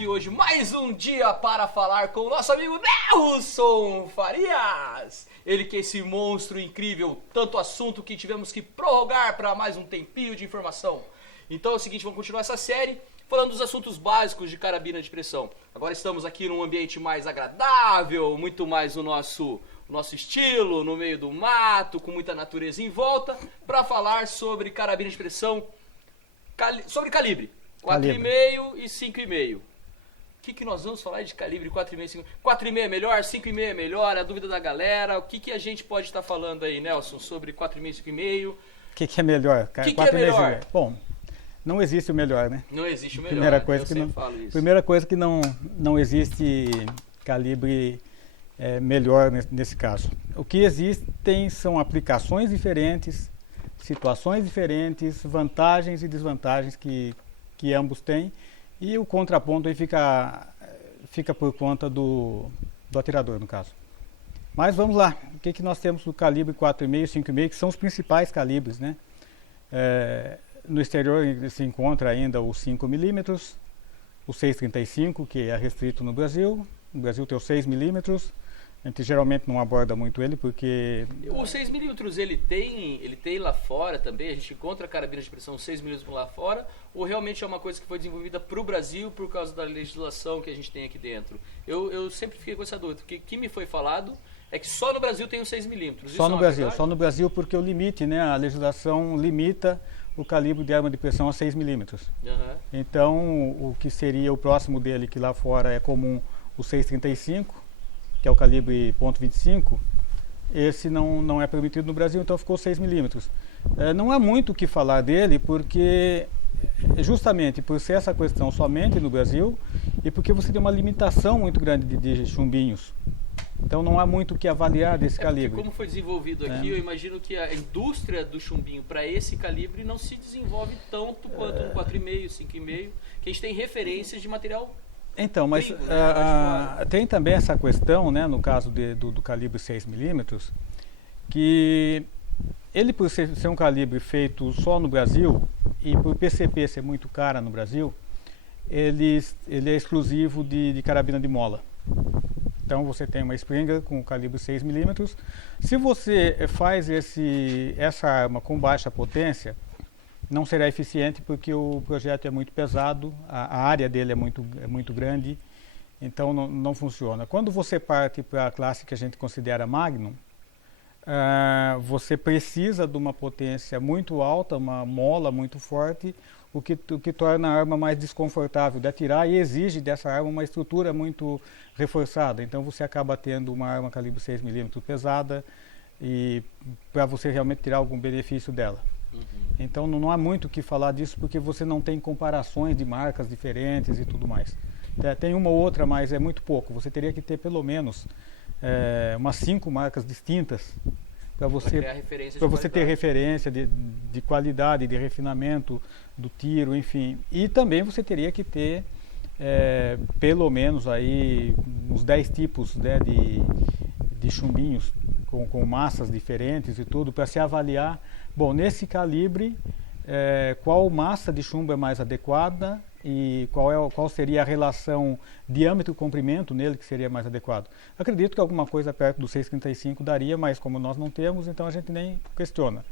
aqui hoje mais um dia para falar com o nosso amigo Nelson Farias. Ele que é esse monstro incrível, tanto assunto que tivemos que prorrogar para mais um tempinho de informação. Então é o seguinte, vamos continuar essa série falando dos assuntos básicos de carabina de pressão. Agora estamos aqui num ambiente mais agradável, muito mais o nosso estilo, no meio do mato, com muita natureza em volta, para falar sobre carabina de pressão, sobre calibre. 4,5 e 5,5. O que nós vamos falar de calibre 4,5 e 5,5? 4,5 é melhor, 5,5 é melhor, a dúvida da galera. O que a gente pode estar falando aí, Nelson, sobre 4,5 e 5,5? O que é melhor? O que é melhor? Bom, não existe o melhor, né? Não existe o melhor, Primeira coisa que não existe calibre melhor nesse caso. O que existem são aplicações diferentes, situações diferentes, vantagens e desvantagens que ambos têm, e o contraponto aí fica por conta do atirador, no caso. Mas vamos lá, o que nós temos do calibre 4,5 e 5,5, que são os principais calibres, né? No exterior se encontra ainda o 5mm, o 6,35, que é restrito no Brasil. No Brasil tem o 6mm. A gente geralmente não aborda muito ele porque... O 6mm ele tem lá fora também? A gente encontra carabina de pressão 6mm lá fora? Ou realmente é uma coisa que foi desenvolvida para o Brasil por causa da legislação que a gente tem aqui dentro? Eu sempre fiquei com essa dúvida, porque o que me foi falado é que só no Brasil tem o 6mm. Só no Brasil porque o limite, né? A legislação limita o calibre de arma de pressão a 6mm. Uhum. Então, o que seria o próximo dele, que lá fora é comum, o 6,35, que é o calibre .25, esse não é permitido no Brasil, então ficou 6mm. Não há muito o que falar dele, porque justamente por ser essa questão somente no Brasil e porque você tem uma limitação muito grande de chumbinhos. Então não há muito o que avaliar desse calibre. Como foi desenvolvido aqui, eu imagino que a indústria do chumbinho para esse calibre não se desenvolve tanto quanto no 4,5, 5,5, que a gente tem referências de material. Então, mas tem também essa questão, né, no caso do calibre 6mm, que ele, por ser um calibre feito só no Brasil, e por PCP ser muito cara no Brasil, ele é exclusivo de carabina de mola. Então você tem uma Springer com calibre 6mm. Se você faz essa arma com baixa potência, não será eficiente porque o projeto é muito pesado, a área dele é muito grande, então não funciona. Quando você parte para a classe que a gente considera Magnum, você precisa de uma potência muito alta, uma mola muito forte, o que torna a arma mais desconfortável de atirar e exige dessa arma uma estrutura muito reforçada. Então você acaba tendo uma arma calibre 6mm pesada e para você realmente tirar algum benefício dela. Então não há muito o que falar disso porque você não tem comparações de marcas diferentes e tudo mais. Tem uma ou outra, mas é muito pouco. Você teria que ter pelo menos umas 5 marcas distintas para você ter referência de qualidade, de refinamento do tiro, enfim. E também você teria que ter pelo menos aí uns 10 tipos, né, de chumbinhos com massas diferentes e tudo para se avaliar. Bom, nesse calibre, qual massa de chumbo é mais adequada e qual seria a relação diâmetro-comprimento nele que seria mais adequado? Acredito que alguma coisa perto do 6,35 daria, mas como nós não temos, então a gente nem questiona.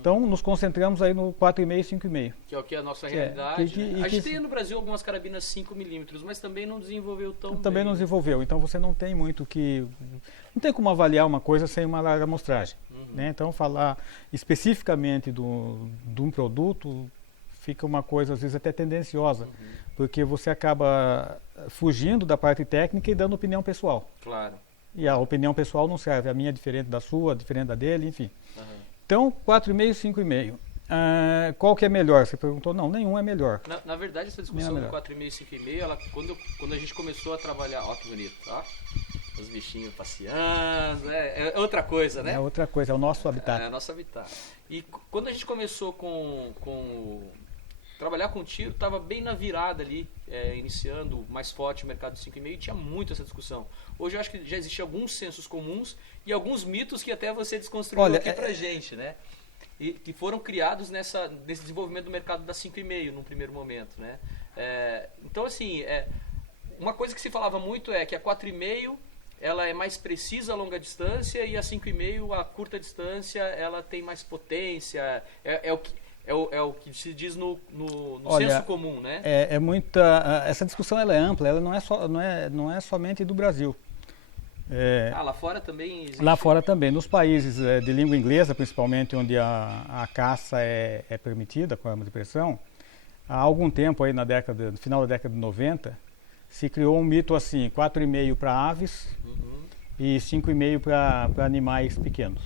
Então, nos concentramos aí no 4,5 e 5,5. Que é o que é a nossa realidade. A gente tem no Brasil algumas carabinas 5mm, mas também não desenvolveu tão bem. Também não desenvolveu, então você não tem muito que... Não tem como avaliar uma coisa sem uma larga amostragem. Né? Então, falar especificamente de um produto fica uma coisa, às vezes, até tendenciosa, porque você acaba fugindo da parte técnica e dando opinião pessoal. Claro. E a opinião pessoal não serve, a minha é diferente da sua, diferente da dele, enfim. Então, 4,5 e 5,5. Qual que é melhor? Você perguntou, não, nenhum é melhor. Na verdade, essa discussão do 4,5 e 5,5, quando a gente começou a trabalhar... Ó, que bonito, tá? Os bichinhos passeando, é outra coisa, né? É outra coisa, é o nosso habitat. É o nosso habitat. E quando a gente começou trabalhar com tiro, estava bem na virada ali, iniciando mais forte o mercado de 5,5 e tinha muito essa discussão. Hoje eu acho que já existem alguns sensos comuns e alguns mitos que até você desconstruiu aqui pra gente, né? E que foram criados nesse desenvolvimento do mercado da 5,5 num primeiro momento, né? Então, assim, uma coisa que se falava muito é que a 4,5 ela é mais precisa a longa distância e a 5,5 a curta distância ela tem mais potência. É o que se diz no Olha, senso comum, né? Essa discussão ela é ampla, ela não é somente do Brasil. Lá fora também existe? Lá fora também. Nos países de língua inglesa, principalmente, onde a caça é permitida com arma de pressão, há algum tempo, aí no final da década de 90, se criou um mito assim, 4,5 para aves e 5,5 para animais pequenos.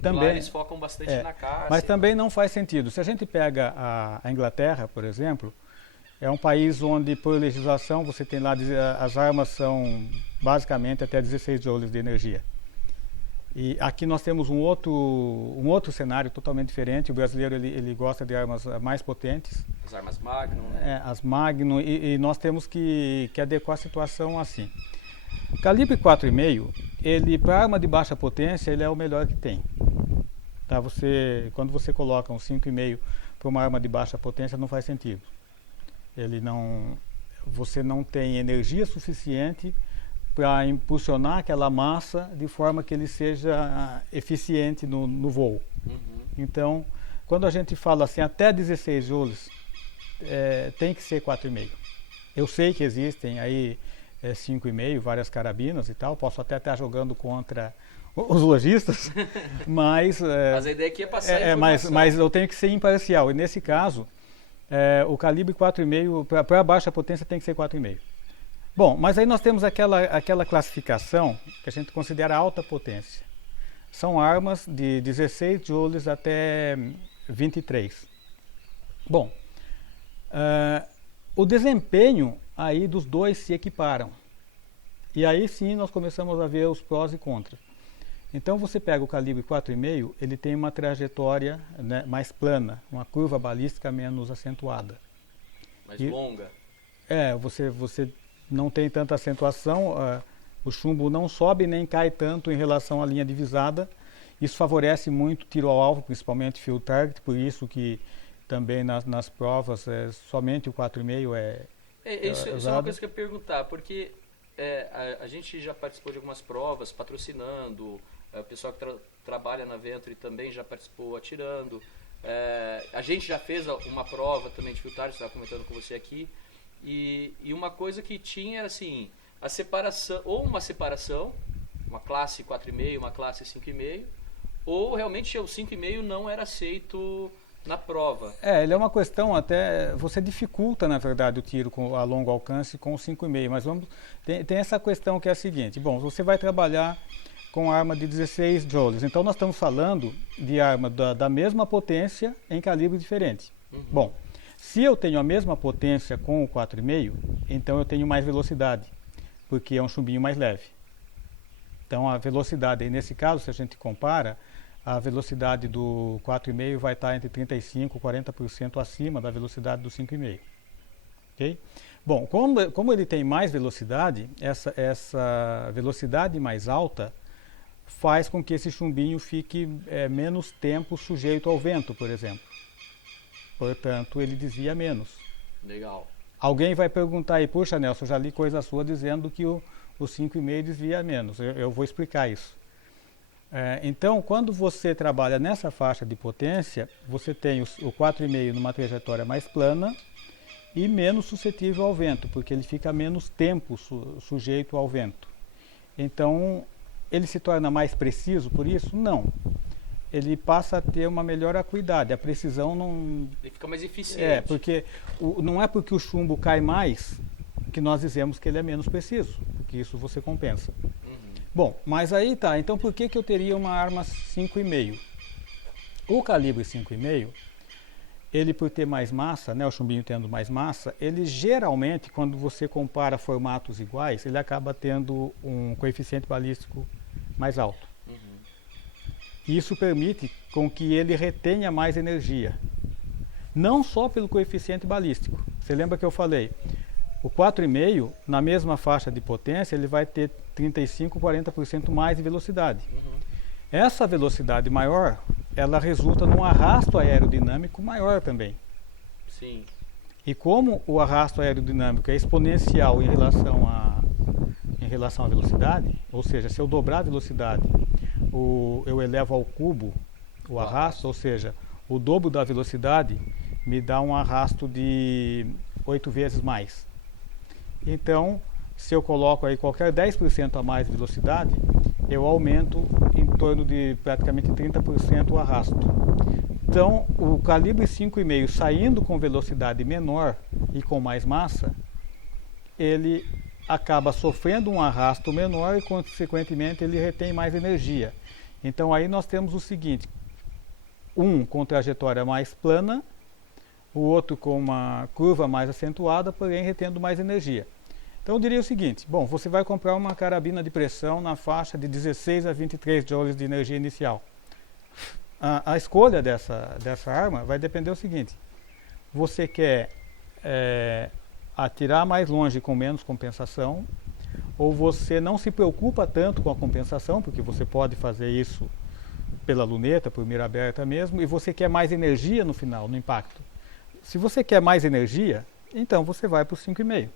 Também, lá eles focam bastante na caça. Mas também não faz sentido. Se a gente pega a Inglaterra, por exemplo, é um país onde, por legislação, você tem lá, as armas são basicamente até 16 joules de energia. E aqui nós temos um outro cenário totalmente diferente. O brasileiro ele gosta de armas mais potentes. As armas Magnum, né? As Magnum, e nós temos que adequar a situação assim. Calibre 4,5, ele para arma de baixa potência, ele é o melhor que tem. Tá? Quando você coloca um 5,5 para uma arma de baixa potência, não faz sentido. Você não tem energia suficiente para impulsionar aquela massa de forma que ele seja eficiente no voo. Então, quando a gente fala assim, até 16 joules, tem que ser 4,5. Eu sei que existem aí 5,5, várias carabinas e tal, posso até estar jogando contra os lojistas, mas a ideia aqui é passar mas eu tenho que ser imparcial, e nesse caso, o calibre 4,5, para baixa potência tem que ser 4,5. Bom, mas aí nós temos aquela classificação que a gente considera alta potência. São armas de 16 joules até 23. Bom, o desempenho aí dos dois se equiparam. E aí sim nós começamos a ver os prós e contras. Então você pega o calibre 4,5, ele tem uma trajetória, né, mais plana, uma curva balística menos acentuada. Mais longa. Você não tem tanta acentuação, o chumbo não sobe nem cai tanto em relação à linha divisada. Isso favorece muito tiro ao alvo, principalmente field target, por isso que também nas provas somente o 4,5 isso é uma coisa que eu ia perguntar, porque a gente já participou de algumas provas patrocinando, o pessoal que trabalha na Venturi também já participou atirando, a gente já fez uma prova também de field target, estava comentando com você aqui, e uma coisa que tinha era assim, a separação, ou uma separação, uma classe 4,5, uma classe 5,5, ou realmente o 5,5 não era aceito na prova. Ele é uma questão até, você dificulta na verdade o tiro a longo alcance com o 5,5, mas tem essa questão que é a seguinte, bom, você vai trabalhar com arma de 16 joules, então nós estamos falando de arma da mesma potência em calibre diferente. Bom, se eu tenho a mesma potência com o 4,5, então eu tenho mais velocidade, porque é um chumbinho mais leve. Então a velocidade, aí nesse caso, se a gente compara, a velocidade do 4,5 vai estar entre 35% e 40% acima da velocidade do 5,5. Okay? Bom, como ele tem mais velocidade, essa velocidade mais alta faz com que esse chumbinho fique menos tempo sujeito ao vento, por exemplo. Portanto, ele desvia menos. Legal. Alguém vai perguntar aí, puxa Nelson, já li coisa sua dizendo que o 5,5 desvia menos. Eu vou explicar isso. Então, quando você trabalha nessa faixa de potência, você tem o 4,5 numa trajetória mais plana e menos suscetível ao vento, porque ele fica menos tempo sujeito ao vento. Então, ele se torna mais preciso por isso? Não. Ele passa a ter uma melhor acuidade, a precisão não... Ele fica mais eficiente. Porque não é porque o chumbo cai mais que nós dizemos que ele é menos preciso, porque isso você compensa. Bom, mas aí tá, então por que eu teria uma arma 5,5? O calibre 5,5, ele por ter mais massa, né, o chumbinho tendo mais massa, ele geralmente, quando você compara formatos iguais, ele acaba tendo um coeficiente balístico mais alto. Isso permite com que ele retenha mais energia. Não só pelo coeficiente balístico. Você lembra que eu falei? O 4,5, na mesma faixa de potência, ele vai ter 35%, 40% mais de velocidade. Essa velocidade maior, ela resulta num arrasto aerodinâmico maior também. Sim. E como o arrasto aerodinâmico é exponencial em relação à velocidade, ou seja, se eu dobrar a velocidade, eu elevo ao cubo o arrasto, ou seja, o dobro da velocidade me dá um arrasto de 8 vezes mais. Então, se eu coloco aí qualquer 10% a mais de velocidade, eu aumento em torno de praticamente 30% o arrasto. Então, o calibre 5,5 saindo com velocidade menor e com mais massa, ele acaba sofrendo um arrasto menor e, consequentemente, ele retém mais energia. Então, aí nós temos o seguinte, um com trajetória mais plana, o outro com uma curva mais acentuada, porém retendo mais energia. Então eu diria o seguinte, bom, você vai comprar uma carabina de pressão na faixa de 16 a 23 joules de energia inicial. A escolha dessa arma vai depender do seguinte, você quer atirar mais longe com menos compensação, ou você não se preocupa tanto com a compensação, porque você pode fazer isso pela luneta, por mira aberta mesmo, e você quer mais energia no final, no impacto. Se você quer mais energia, então você vai para o 5,5.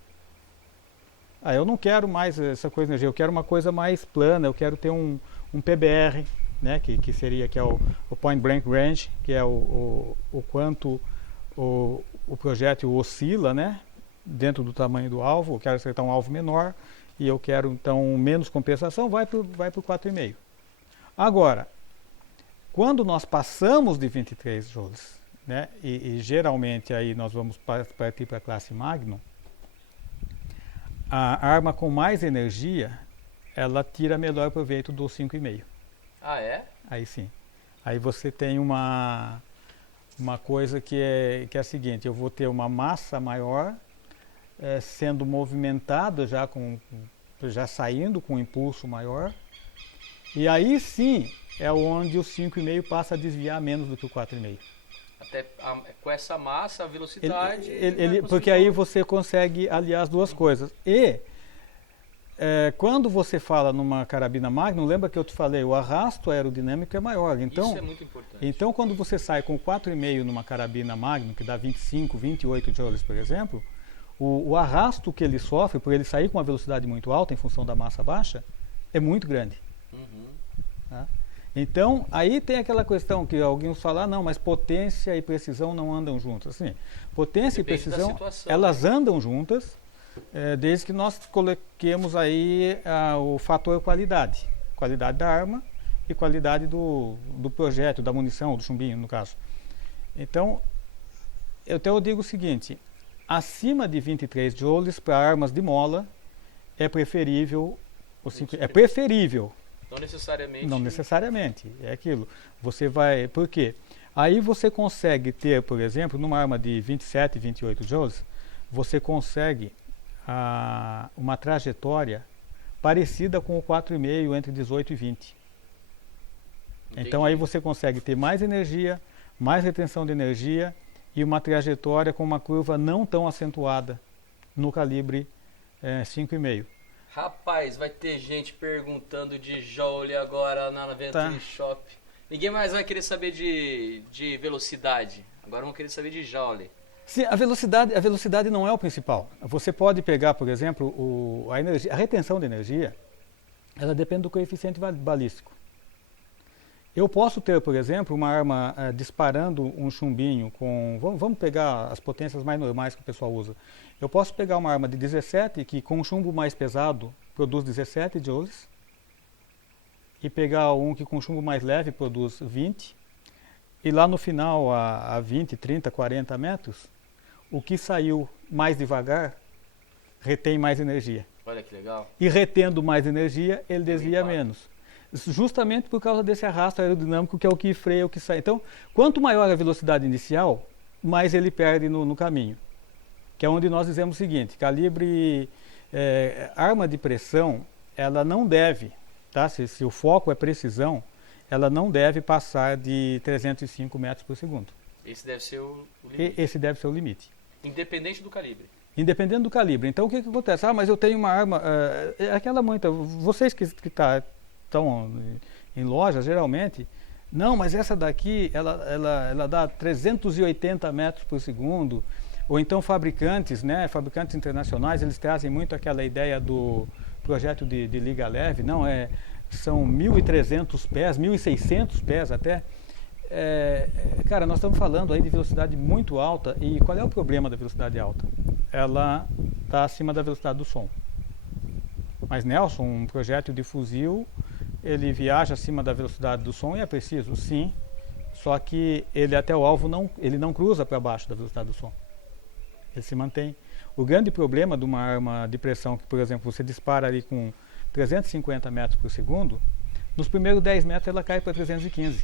Eu não quero mais essa coisa de energia, eu quero uma coisa mais plana, eu quero ter um PBR, né, que é o Point Blank Range, que é o quanto o projétil oscila, né, dentro do tamanho do alvo. Eu quero acertar um alvo menor e eu quero então menos compensação, vai para o 4,5. Agora, quando nós passamos de 23 joules, né, e geralmente aí nós vamos partir para a classe Magnum, a arma com mais energia, ela tira melhor proveito do 5,5. Ah, é? Aí sim. Aí você tem uma coisa que é a seguinte, eu vou ter uma massa maior, sendo movimentada já saindo com um impulso maior, e aí sim é onde o 5,5 passa a desviar menos do que o 4,5. Até com essa massa, a velocidade... Porque aí você consegue aliar as duas coisas. E quando você fala numa carabina Magnum, lembra que eu te falei, o arrasto aerodinâmico é maior. Então, isso é muito importante. Então quando você sai com 4,5 numa carabina Magnum, que dá 25, 28 joules, por exemplo, o arrasto que ele sofre, por ele sair com uma velocidade muito alta em função da massa baixa, é muito grande. Tá? Então, aí tem aquela questão que alguns falam, não, mas potência e precisão não andam juntas. Assim, potência Depende e precisão, situação, elas andam juntas, desde que nós coloquemos aí o fator qualidade. Qualidade da arma e qualidade do projétil, da munição, do chumbinho, no caso. Então, eu digo o seguinte, acima de 23 joules para armas de mola, é preferível, é preferível. Não necessariamente, é aquilo. Você vai, por quê? Aí você consegue ter, por exemplo, numa arma de 27, 28 joules, você consegue uma trajetória parecida com o 4,5 entre 18 e 20. Entendi. Então aí você consegue ter mais energia, mais retenção de energia e uma trajetória com uma curva não tão acentuada no calibre 5,5. Rapaz, vai ter gente perguntando de joule agora na Venturi Shop. Ninguém mais vai querer saber de velocidade. Agora vão querer saber de joule. Sim, a velocidade não é o principal. Você pode pegar, por exemplo, a retenção de energia, ela depende do coeficiente balístico. Eu posso ter, por exemplo, uma arma disparando um chumbinho com... Vamos pegar as potências mais normais que o pessoal usa. Eu posso pegar uma arma de 17, que com um chumbo mais pesado produz 17 joules, e pegar um que com chumbo mais leve produz 20, e lá no final, a 20, 30, 40 metros, o que saiu mais devagar retém mais energia. Olha que legal. E retendo mais energia, ele desvia menos. Justamente por causa desse arrasto aerodinâmico, que é o que freia, o que sai. Então, quanto maior a velocidade inicial, mais ele perde no caminho. Que é onde nós dizemos o seguinte, calibre, arma de pressão, ela não deve, tá? Se o foco é precisão, ela não deve passar de 305 metros por segundo. Esse deve ser o limite. Esse deve ser o limite. Independente do calibre. Independente do calibre. Então, o que acontece? Mas eu tenho uma arma... aquela muita... Vocês que estão em loja, geralmente... Não, mas essa daqui, ela dá 380 metros por segundo. Ou então fabricantes, né, fabricantes internacionais, eles trazem muito aquela ideia do projeto de liga leve, não, são 1.300 pés, 1.600 pés até. Cara, nós estamos falando aí de velocidade muito alta, e qual é o problema da velocidade alta? Ela está acima da velocidade do som. Mas Nelson, um projétil de fuzil, ele viaja acima da velocidade do som e é preciso, sim, só que ele até o alvo ele não cruza para baixo da velocidade do som. Ele se mantém. O grande problema de uma arma de pressão, que por exemplo você dispara ali com 350 metros por segundo, nos primeiros 10 metros ela cai para 315.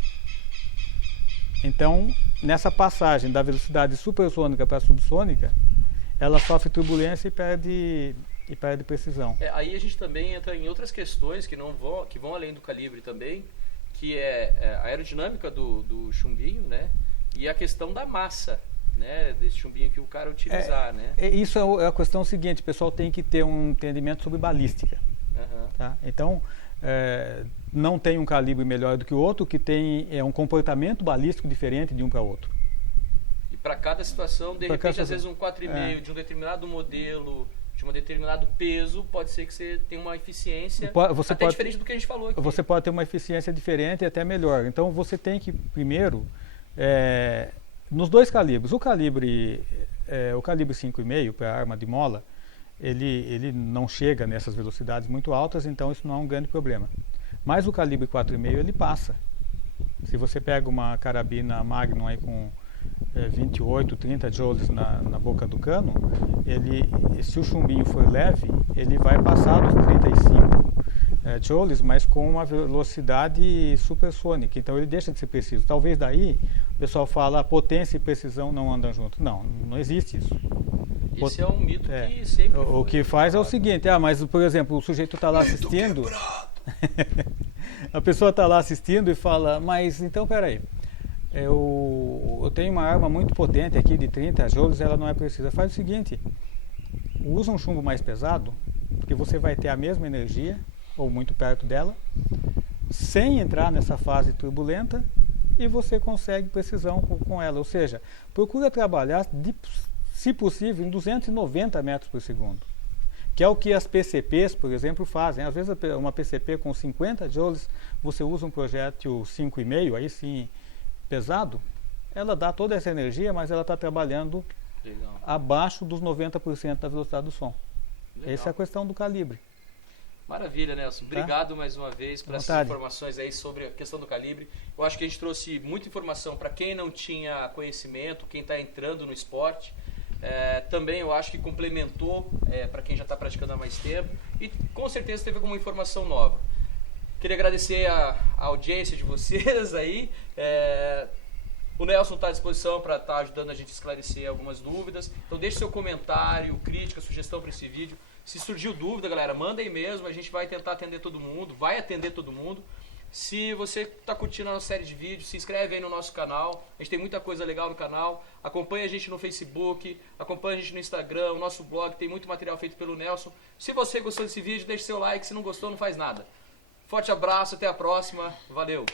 Então, nessa passagem da velocidade supersônica para subsônica, ela sofre turbulência e perde precisão. Aí a gente também entra em outras questões que vão além do calibre também, que é a aerodinâmica do chumbinho, né? E a questão da massa, né? Desse chumbinho que o cara utilizar, né? Isso é a questão seguinte, o pessoal tem que ter um entendimento sobre balística. Uhum. Tá? Então, não tem um calibre melhor do que o outro, que tem um comportamento balístico diferente de um para outro. E para cada situação, de repente, às vezes um 4,5 de um determinado modelo, de um determinado peso, pode ser que você tenha uma eficiência diferente do que a gente falou aqui. Você pode ter uma eficiência diferente e até melhor. Então você tem que, primeiro, nos dois calibres, o calibre 5,5 para arma de mola, ele não chega nessas velocidades muito altas, então isso não é um grande problema. Mas o calibre 4,5 ele passa. Se você pega uma carabina Magnum aí com 28, 30 joules na boca do cano, se o chumbinho for leve, ele vai passar dos 35 joules, mas com uma velocidade supersônica, então ele deixa de ser preciso. Talvez daí o pessoal fala potência e precisão não andam juntos. Não existe isso. Esse é um mito que sempre o que faz é o seguinte, mas por exemplo, o sujeito está lá assistindo, a pessoa está lá assistindo e fala, mas então peraí, eu tenho uma arma muito potente aqui de 30 joules, ela não é precisa. Faz o seguinte, usa um chumbo mais pesado, porque você vai ter a mesma energia, ou muito perto dela, sem entrar nessa fase turbulenta, e você consegue precisão com ela. Ou seja, procura trabalhar, se possível, em 290 metros por segundo, que é o que as PCPs, por exemplo, fazem. Às vezes uma PCP com 50 joules, você usa um projétil 5,5, aí sim, pesado, ela dá toda essa energia, mas ela está trabalhando abaixo dos 90% da velocidade do som. Legal. Essa é a questão do calibre. Maravilha, Nelson. Obrigado mais uma vez por essas informações aí sobre a questão do calibre. Eu acho que a gente trouxe muita informação para quem não tinha conhecimento, quem está entrando no esporte. Também eu acho que complementou para quem já está praticando há mais tempo e com certeza teve alguma informação nova. Queria agradecer a audiência de vocês aí. O Nelson está à disposição para estar ajudando a gente a esclarecer algumas dúvidas. Então deixe seu comentário, crítica, sugestão para esse vídeo. Se surgiu dúvida, galera, manda aí mesmo. A gente vai tentar atender todo mundo, vai atender todo mundo. Se você está curtindo a nossa série de vídeos, se inscreve aí no nosso canal. A gente tem muita coisa legal no canal. Acompanha a gente no Facebook, acompanha a gente no Instagram, o nosso blog. Tem muito material feito pelo Nelson. Se você gostou desse vídeo, deixe seu like. Se não gostou, não faz nada. Forte abraço, até a próxima. Valeu!